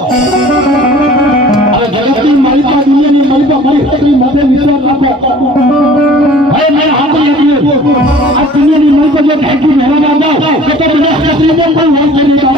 હવે જગતની માલિકા દુનિયાની માલિકા મારી ખતરી માથે વિશ્વાસ રાખો. હવે મેં હાથ લાગ્યો આ દુનિયાની માલિકા જો ભાગી મેળવવા જાવ તો તમને ખતરીમાં કોઈ વાત કરી દો.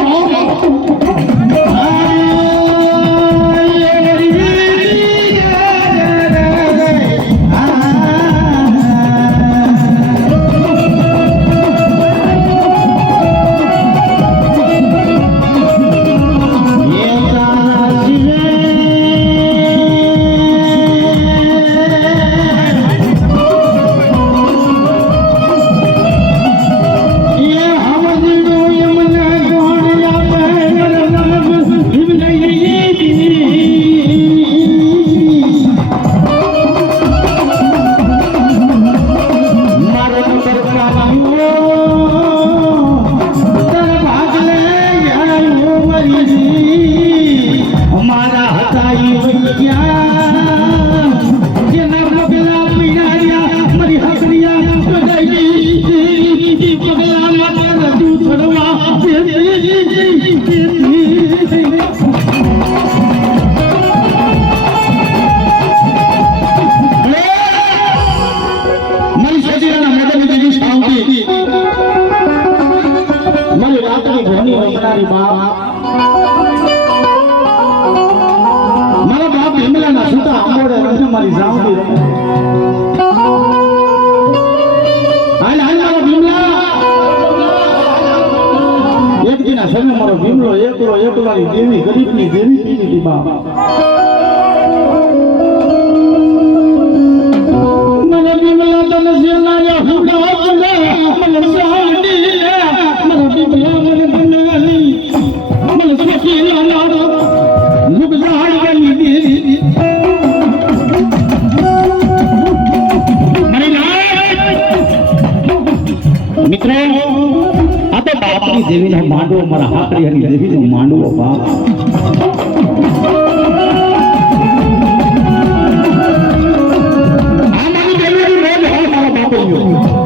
મારી જાઉંદી હાલ હાલ મારો ભીમલા એક દિના સમય મારો ભીમલો એકલાની દેવી ગરીબની દેવી પીની બા મને ભીમલા તને સેનાયા હુડા મને સાંડી મને ભીમલા મને બનવાની મને સખી લાલા મુગ ઝાડ ગલી દેવી મિત્રો આ તો બાપની દેવીનો માંડવો મારા હાકરીયાની દેવીનો માંડવો બાપ